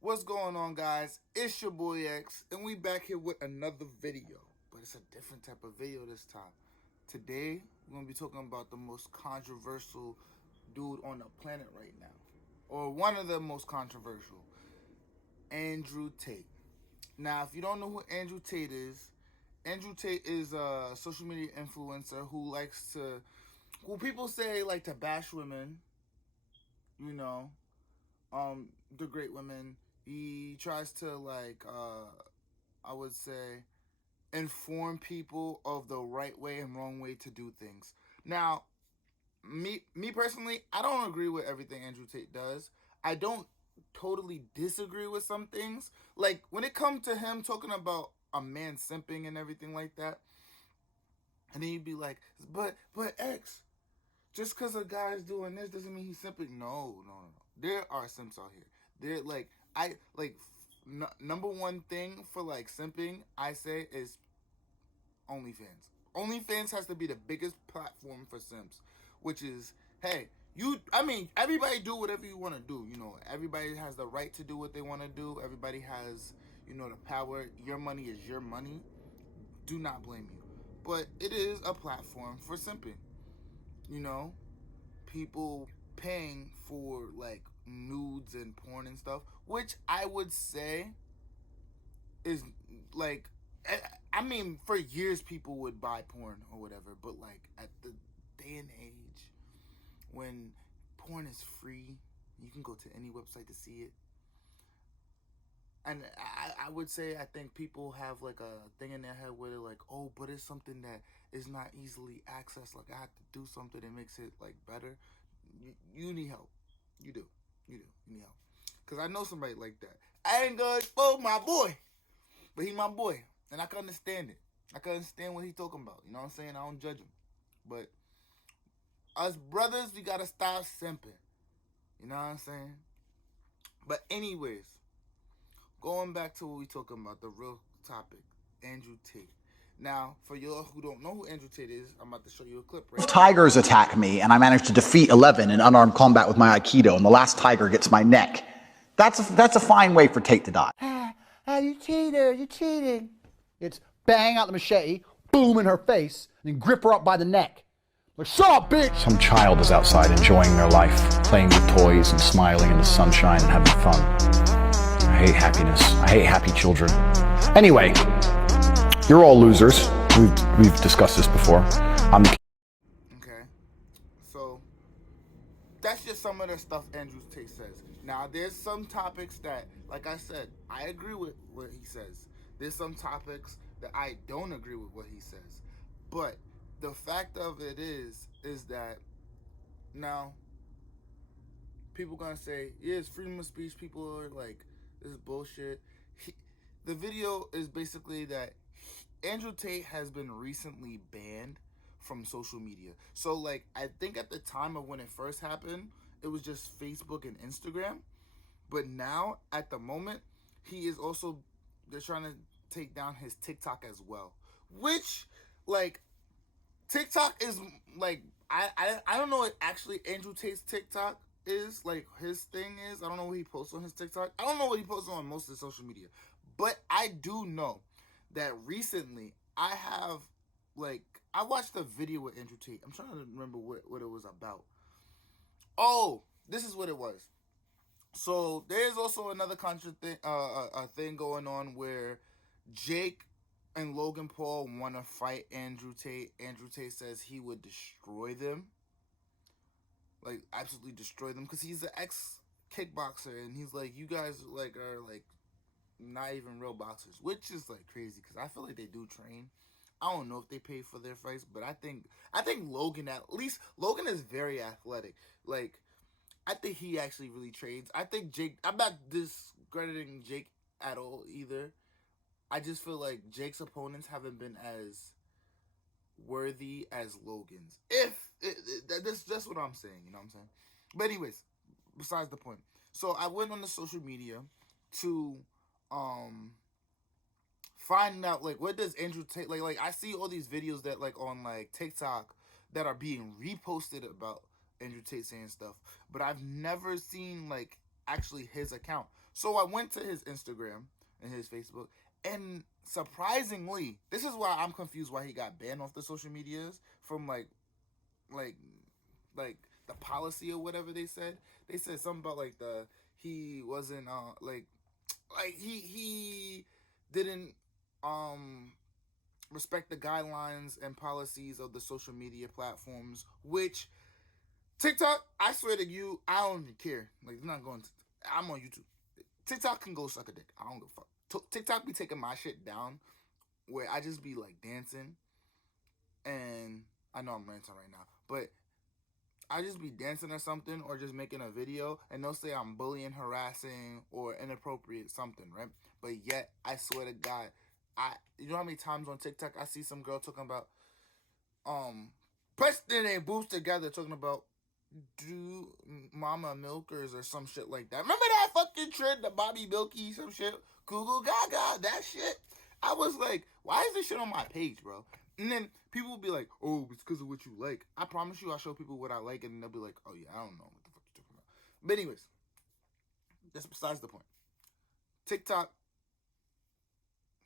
What's going on, guys? It's your boy X, and we back here with another video, but it's a different type of video this time. Today, we're gonna be talking about the most controversial dude on the planet right now, or one of the most controversial, Andrew Tate. Now, if you don't know who Andrew Tate is a social media influencer who people say like to bash women, you know, the great women. He tries to I would say inform people of the right way and wrong way to do things. Now, me personally, I don't agree with everything Andrew Tate does. I don't totally disagree with some things. Like when it comes to him talking about a man simping and everything like that, and then you'd be like, but X, just because a guy's doing this doesn't mean he's simping. No. There are simps out here. They're like I like number one thing for like simping. I say is OnlyFans. OnlyFans has to be the biggest platform for simps, which is hey. I mean, everybody do whatever you want to do. You know, everybody has the right to do what they want to do. Everybody has, the power. Your money is your money. Do not blame you. But it is a platform for simping. You know, people paying for like nudes and porn and stuff, which I would say is like, I mean, for years people would buy porn or whatever, but like at the day and age when porn is free, you can go to any website to see it. And I would say I think people have like a thing in their head where they're like, oh, but it's something that is not easily accessed. Like I have to do something that makes it like better. You need help. You do. You do. You need help. Cause I know somebody like that. I ain't gonna expose my boy, but he my boy, and I can understand it. I can understand what he talking about. You know what I'm saying? I don't judge him, but us brothers, we gotta stop simping. You know what I'm saying? But anyways, going back to what we talking about, the real topic, Andrew Tate. Now, for y'all who don't know who Andrew Tate is, I'm about to show you a clip right now. Tigers attack me, and I manage to defeat 11 in unarmed combat with my Aikido, and the last tiger gets my neck. That's a fine way for Tate to die. You cheater, you cheating. It's bang out the machete, boom in her face, and then grip her up by the neck. Like, shut up, bitch! Some child is outside enjoying their life, playing with toys and smiling in the sunshine and having fun. I hate happiness. I hate happy children. Anyway, you're all losers. We've discussed this before. Okay. So, that's just some of the stuff Andrew Tate says. Now, there's some topics that, like I said, I agree with what he says. There's some topics that I don't agree with what he says. But the fact of it is that now people gonna say, yeah, it's freedom of speech. People are like, this is bullshit. The video is basically that Andrew Tate has been recently banned from social media. So like I think at the time of when it first happened, it was just Facebook and Instagram. But now at the moment, they're trying to take down his TikTok as well. Which like TikTok is like I don't know what actually Andrew Tate's TikTok is, like his thing is. I don't know what he posts on his TikTok. I don't know what he posts on most of the social media. But I do know that recently I watched a video with Andrew Tate. I'm trying to remember what it was about. Oh, this is what it was. So there's also another thing going on where Jake and Logan Paul want to fight Andrew Tate. Andrew Tate says he would destroy them, like absolutely destroy them, because he's an ex kickboxer, and he's like, you guys like are like not even real boxers, which is like crazy because I feel like they do train. I don't know if they pay for their fights, but I think Logan, at least Logan, is very athletic. Like I think he actually really trains. I think Jake. I'm not discrediting Jake at all either. I just feel like Jake's opponents haven't been as worthy as Logan's. That's just what I'm saying. You know what I'm saying? But anyways, besides the point. So I went on the social media to find out like what does Andrew Tate like I see all these videos that like on like TikTok that are being reposted about Andrew Tate saying stuff, but I've never seen like actually his account. So I went to his Instagram and his Facebook, and surprisingly, this is why I'm confused why he got banned off the social medias from like the policy or whatever they said. They said something about like he wasn't he didn't respect the guidelines and policies of the social media platforms, which TikTok, I swear to you, I don't even care. Like, it's not going to, I'm on YouTube. TikTok can go suck a dick. I don't give a fuck. TikTok be taking my shit down where I just be like dancing, and I know I'm ranting right now, but I just be dancing or something, or just making a video, and they'll say I'm bullying, harassing, or inappropriate something, right? But yet, I swear to God, you know how many times on TikTok I see some girl talking about, pressing their boobs together, talking about, do mama milkers or some shit like that. Remember that fucking trend, the Bobby Milky, some shit? Google Gaga, that shit. I was like, why is this shit on my page, bro? And then people will be like, oh, it's because of what you like. I promise you, I'll show people what I like, and they'll be like, oh yeah, I don't know what the fuck you're talking about. But anyways, that's besides the point. TikTok,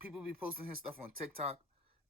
people be posting his stuff on TikTok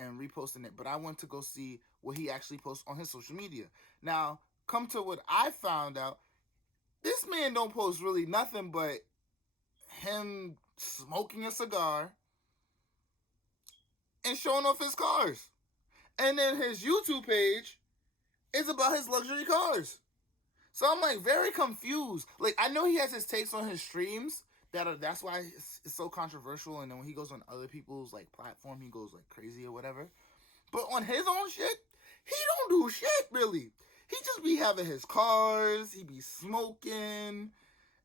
and reposting it, but I went to go see what he actually posts on his social media. Now, come to what I found out, this man don't post really nothing but him smoking a cigar and showing off his cars. And then his YouTube page is about his luxury cars. So I'm like very confused. Like, I know he has his takes on his streams that's why it's so controversial, and then when he goes on other people's like platform, he goes like crazy or whatever. But on his own shit, he don't do shit really. He just be having his cars, he be smoking,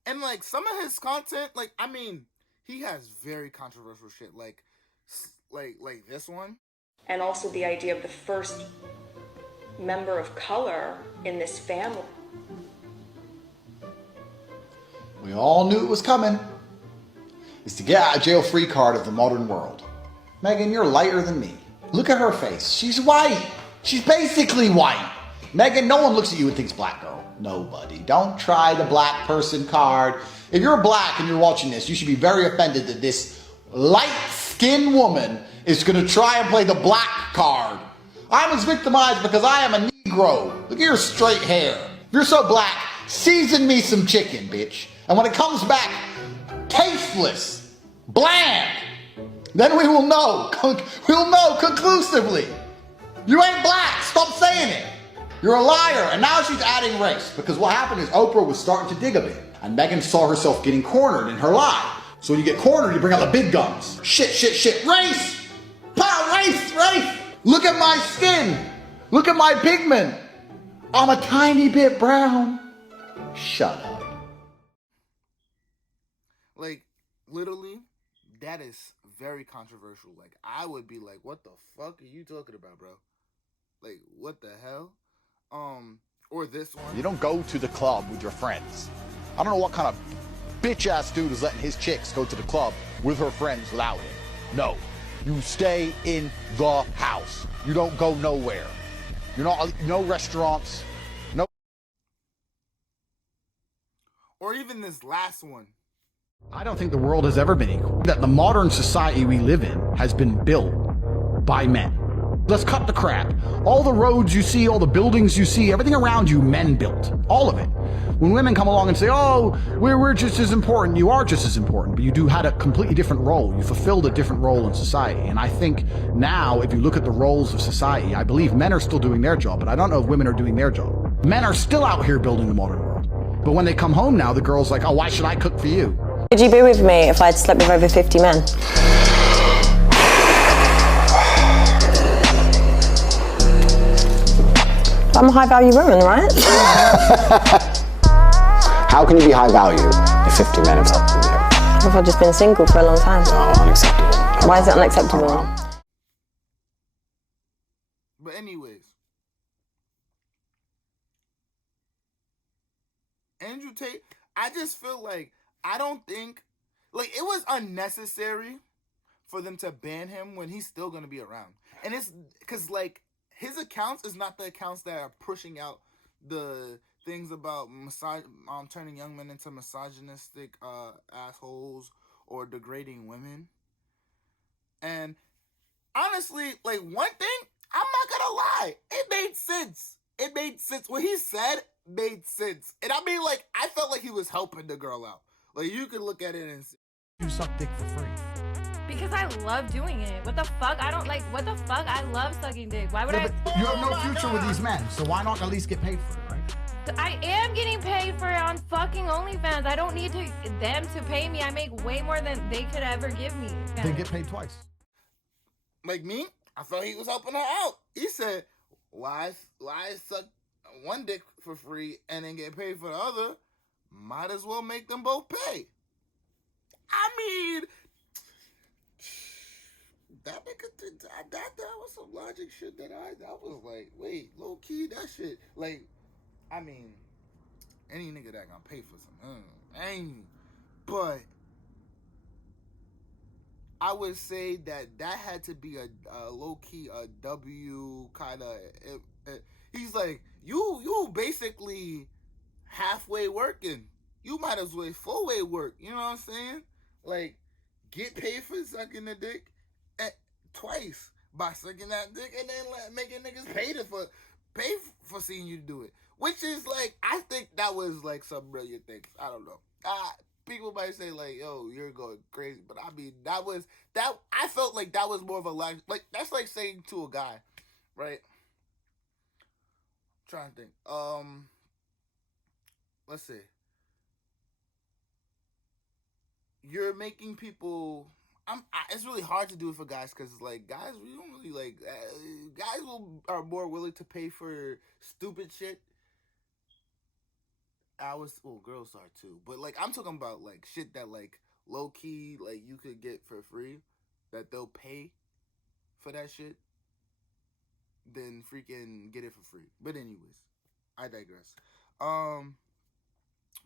and like some of his content, like, I mean, he has very controversial shit, like this one. And also the idea of the first member of color in this family. We all knew it was coming. It's the get out of jail free card of the modern world. Megan, you're lighter than me. Look at her face. She's white. She's basically white. Megan, no one looks at you and thinks black girl. Nobody. Don't try the black person card. If you're black and you're watching this, you should be very offended that this light-skinned woman is going to try and play the black card. I'm as victimized because I am a Negro. Look at your straight hair. If you're so black, season me some chicken, bitch. And when it comes back tasteless, bland, then we will know. We'll know conclusively. You ain't black. Stop saying it. You're a liar. And now she's adding race. Because what happened is Oprah was starting to dig a bit. And Megan saw herself getting cornered in her lie. So when you get cornered, you bring out the big guns. Shit, shit, shit. Race! Pow, race, race! Look at my skin. Look at my pigment. I'm a tiny bit brown. Shut up. Like, literally, that is very controversial. Like, I would be like, what the fuck are you talking about, bro? Like, what the hell? Or this one. You don't go to the club with your friends. I don't know what kind of bitch-ass dude is letting his chicks go to the club with her friends without him. No. You stay in the house. You don't go nowhere. You're not, no restaurants, no. Or even this last one. I don't think the world has ever been equal. That the modern society we live in has been built by men. Let's cut the crap. All the roads you see, all the buildings you see, everything around you, men built. All of it. When women come along and say, oh, we're just as important, you are just as important, but you had a completely different role. You fulfilled a different role in society. And I think now, if you look at the roles of society, I believe men are still doing their job, but I don't know if women are doing their job. Men are still out here building the modern world. But when they come home now, the girl's like, oh, why should I cook for you? Would you be with me if I'd slept with over 50 men? I'm a high value woman, right? How can you be high value if 50 men have slept with you? If I've just been single for a long time. No, unacceptable. Why is it unacceptable? But anyways, Andrew Tate, I just feel like, I don't think, like, it was unnecessary for them to ban him when he's still going to be around. And it's because, like, his accounts is not the accounts that are pushing out the things about turning young men into misogynistic assholes or degrading women. And honestly, like, one thing, I'm not gonna lie, it made sense. It made sense. What he said made sense. And I mean, like, I felt like he was helping the girl out. Like, you could look at it and see. You suck dick for free. Because I love doing it. What the fuck? I don't like, what the fuck? I love sucking dick. Why would Yeah, but you have no future with these men, so why not at least get paid for it, right? I am getting paid for it on fucking OnlyFans. I don't need them to pay me. I make way more than they could ever give me. They get paid twice. Like me, I felt he was helping her out. He said, why suck one dick for free and then get paid for the other? Might as well make them both pay. I mean, that was some logic shit that I was like, wait, low key, that shit, like, I mean, any nigga that gonna pay for some, but I would say that had to be a low key a W kind of. He's like, you basically halfway working. You might as well full way work. You know what I'm saying? Like, get paid for sucking the dick twice by sucking that dick, and then making niggas pay for seeing you do it. Which is like, I think that was like some brilliant things. I don't know. People might say like, yo, you're going crazy, but I mean, I felt like that was more of a like that's like saying to a guy, right? I'm trying to think. Let's see. You're making people. It's really hard to do it for guys because like guys, we don't really like. Guys are more willing to pay for stupid shit. Girls are too, but like I'm talking about like shit that like low key like you could get for free, that they'll pay for that shit, then freaking get it for free. But anyways, I digress.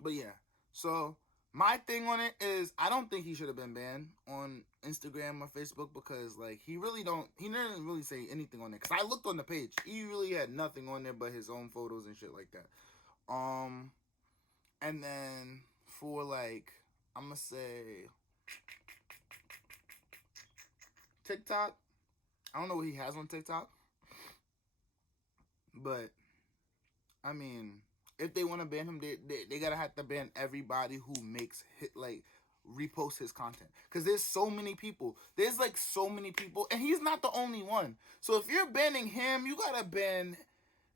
But yeah, so my thing on it is I don't think he should have been banned on Instagram or Facebook because like he didn't really say anything on it. Cause I looked on the page, he really had nothing on there but his own photos and shit like that. And then for like, I'm gonna say TikTok. I don't know what he has on TikTok. But, I mean, if they want to ban him, they gotta have to ban everybody who makes repost his content. Because there's so many people. There's like so many people. And he's not the only one. So if you're banning him, you gotta ban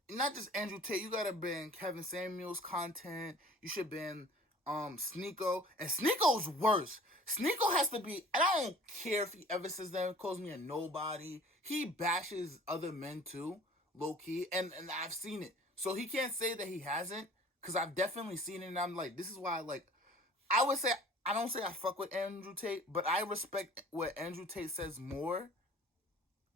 not just Andrew Tate, you gotta ban Kevin Samuels content. You should ban Sneeko. And Sneeko's worse. Sneeko has to be, and I don't care if he ever says that, calls me a nobody. He bashes other men too, low key, and I've seen it. So he can't say that he hasn't, because I've definitely seen it, and I'm like, this is why, like, I would say, I don't say I fuck with Andrew Tate, but I respect what Andrew Tate says more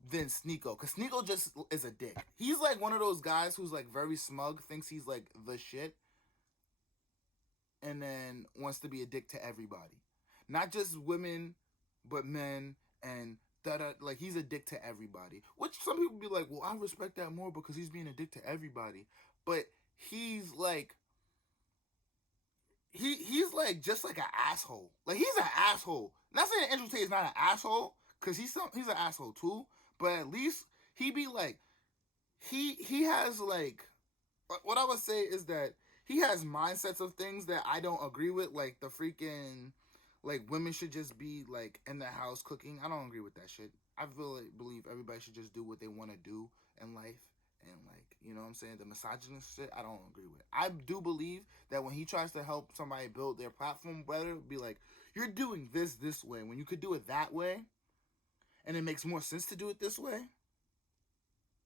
than Sneeko, because Sneeko just is a dick. He's like one of those guys who's like very smug, thinks he's like the shit, and then wants to be a dick to everybody. Not just women, but men, and like he's a dick to everybody. Which some people be like, well, I respect that more because he's being a dick to everybody. But he's like, he's like just like an asshole. Like he's an asshole. Not saying Andrew Tate is not an asshole, because he's an asshole too. But at least he be like, he has like, what I would say is that he has mindsets of things that I don't agree with, like the freaking, like women should just be like in the house cooking. I don't agree with that shit. I really believe everybody should just do what they want to do in life, and like, you know what I'm saying, the misogynist shit, I don't agree with. I do believe that when he tries to help somebody build their platform better, be like, you're doing this way when you could do it that way, and it makes more sense to do it this way,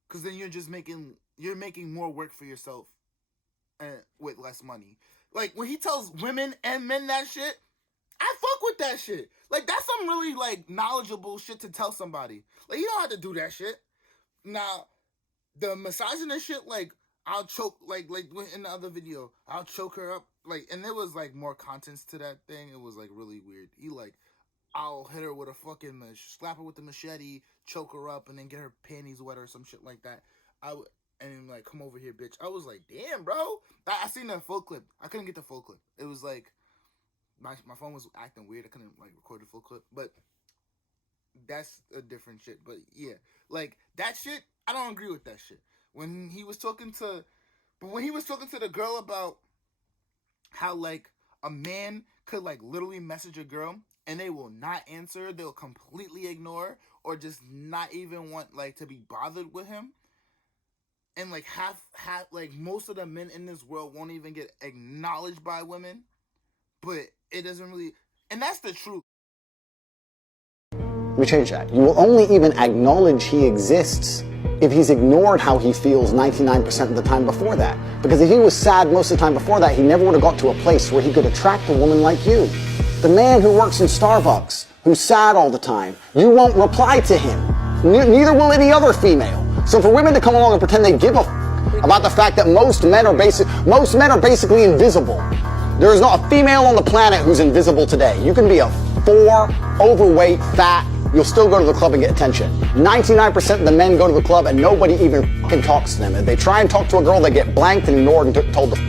because then you're making more work for yourself and with less money. Like when he tells women and men that shit, I fuck with that shit. Like that's some really like knowledgeable shit to tell somebody. Like you don't have to do that shit. Now, the misogynist shit, like I'll choke, like in the other video, I'll choke her up, like, and there was like more contents to that thing. It was like really weird. He like, I'll hit her with a fucking slap her with the machete, choke her up, and then get her panties wet or some shit like that. and like, come over here, bitch. I was like, damn, bro. I seen that full clip. I couldn't get the full clip. It was like, my phone was acting weird. I couldn't like record the full clip, but that's a different shit. But yeah, like that shit, I don't agree with that shit. When he was talking to the girl about how like a man could like literally message a girl and they will not answer, they'll completely ignore or just not even want like to be bothered with him. And like half like most of the men in this world won't even get acknowledged by women, but it doesn't really, and that's the truth. Let me change that. You will only even acknowledge he exists if he's ignored how he feels 99% of the time before that. Because if he was sad most of the time before that, he never would have got to a place where he could attract a woman like you. The man who works in Starbucks, who's sad all the time, you won't reply to him. Neither will any other female. So for women to come along and pretend they give a about the fact that most men are basically invisible. There is not a female on the planet who's invisible today. You can be a 4, overweight, fat, you'll still go to the club and get attention. 99% of the men go to the club and nobody even fucking talks to them. If they try and talk to a girl, they get blanked and ignored and told to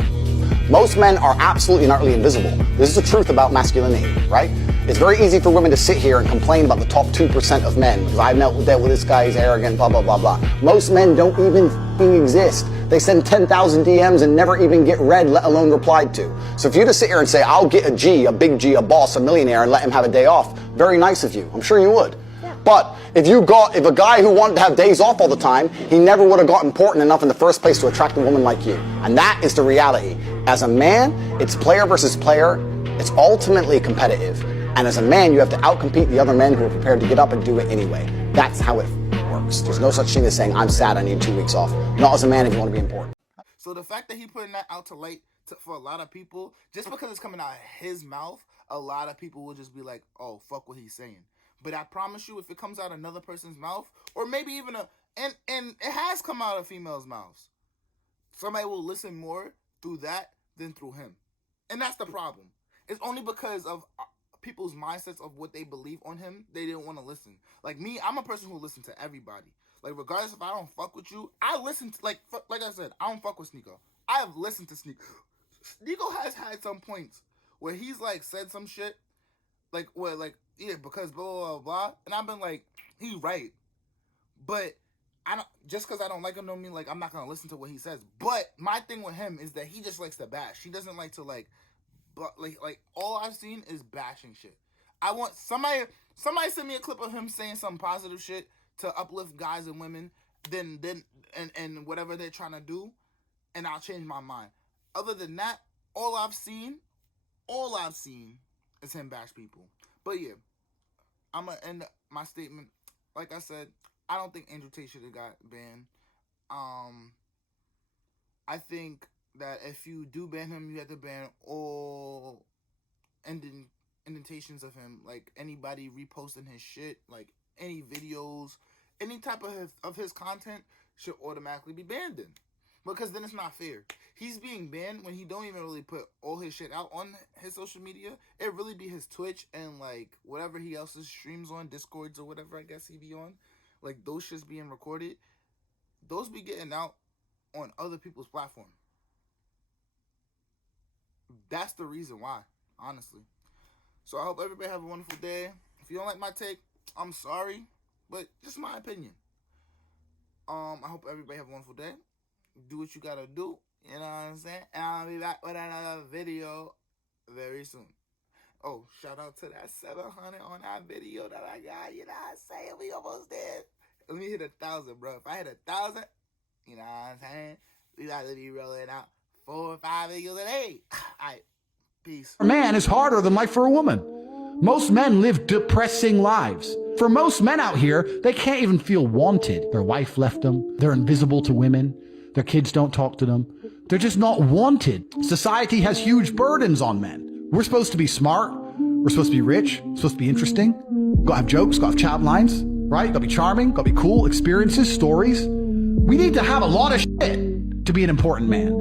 Most men are absolutely and utterly invisible. This is the truth about masculinity, right? It's very easy for women to sit here and complain about the top 2% of men, because I've dealt with this guy, he's arrogant, blah, blah, blah, blah. Most men don't even fucking exist. They send 10,000 DMs and never even get read, let alone replied to. So if you just sit here and say, I'll get a G, a big G, a boss, a millionaire, and let him have a day off, very nice of you. I'm sure you would. Yeah. But if a guy who wanted to have days off all the time, he never would have got important enough in the first place to attract a woman like you. And that is the reality. As a man, it's player versus player. It's ultimately competitive. And as a man, you have to outcompete the other men who are prepared to get up and do it anyway. That's how it works. There's no such thing as saying, I'm sad, I need 2 weeks off. Not as a man if you want to be important. So the fact that he putting that out to light for a lot of people, just because it's coming out of his mouth, a lot of people will just be like, oh, fuck what he's saying. But I promise you, if it comes out another person's mouth, or maybe even and it has come out of females' mouths, somebody will listen more through that than through him. And that's the problem. It's only because of people's mindsets of what they believe on him, they didn't want to listen. Like me, I'm a person who listens to everybody. Like regardless if I don't fuck with you, I listen to, like I said, I don't fuck with Sneeko. I have listened to Sneeko. Sneeko has had some points where he's like said some shit, like where like, yeah, because blah, blah, blah, blah. And I've been like, he's right. But I don't, just because I don't like him don't mean like I'm not going to listen to what he says. But my thing with him is that he just likes to bash. He doesn't like to like, but like all I've seen is bashing shit. I want somebody send me a clip of him saying some positive shit to uplift guys and women, then and whatever they're trying to do, and I'll change my mind. Other than that, all I've seen is him bash people. But yeah, I'm gonna end my statement. Like I said, I don't think Andrew Tate should have got banned. I think that if you do ban him, you have to ban all indentations of him, like anybody reposting his shit, like any videos, any type of his content should automatically be banned then. Because then it's not fair. He's being banned when he don't even really put all his shit out on his social media. It really be his Twitch and like whatever he else's streams on, Discords or whatever I guess he be on. Like those shits being recorded, those be getting out on other people's platform. That's the reason why, honestly. So I hope everybody have a wonderful day. If you don't like my take, I'm sorry, but just my opinion. I hope everybody have a wonderful day. Do what you gotta do, you know what I'm saying? And I'll be back with another video very soon. Oh, shout out to that 700 on that video that I got, you know what I'm saying? We almost there. Let me hit 1,000, bro. If I hit 1,000, you know what I'm saying? We got to be rolling out 4 or 5 videos a day. Alright, peace. For a man is harder than life for a woman. Most men live depressing lives. For most men out here, they can't even feel wanted. Their wife left them. They're invisible to women. Their kids don't talk to them. They're just not wanted. Society has huge burdens on men. We're supposed to be smart. We're supposed to be rich. We're supposed to be interesting. Gotta have jokes, gotta have chat lines, right? Gotta be charming, gotta be cool, experiences, stories. We need to have a lot of shit to be an important man.